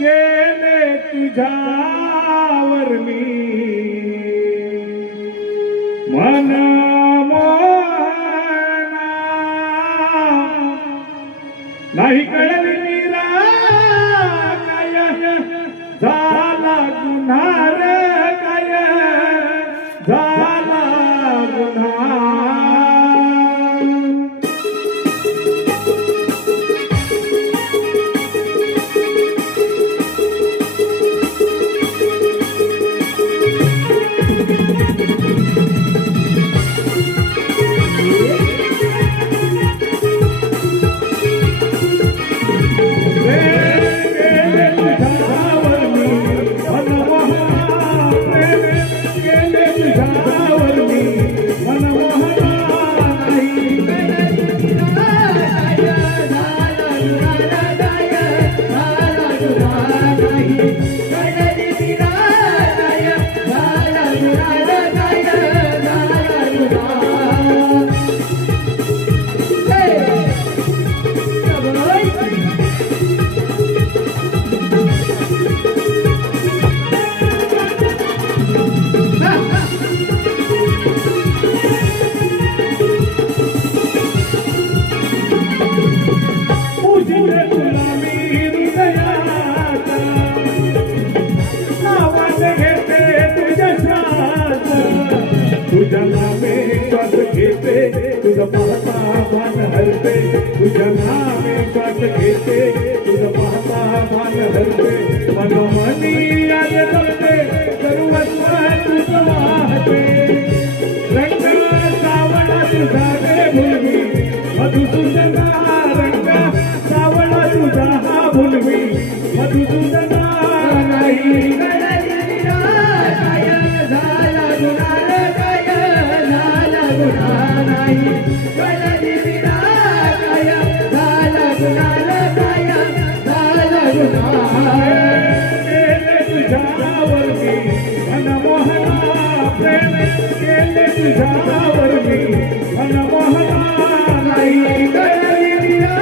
केले तुझ्यावर मी मन मोहना नाही कळली मीरा काय झाला गुन्हा रे काय झाला गुन्हा तुझ्या नामे श्वास घेते तुझं पाहता भान हरते तुझ्या नामे श्वास घेते तुझं पाहता भान हरते मनोमनी आज जगते सर्वस्व तुझं वाहते रंग सावळा तुझा गे भुलवी मधुसूदना रंग सावळा तुझा हा भुलवी मधुसूदना नाही तुझ्यावर मी मन मोहना नाही कळली मीरा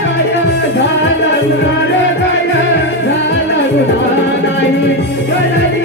काय झाला गुन्हा रे काय झाला गुन्हा नाही कळली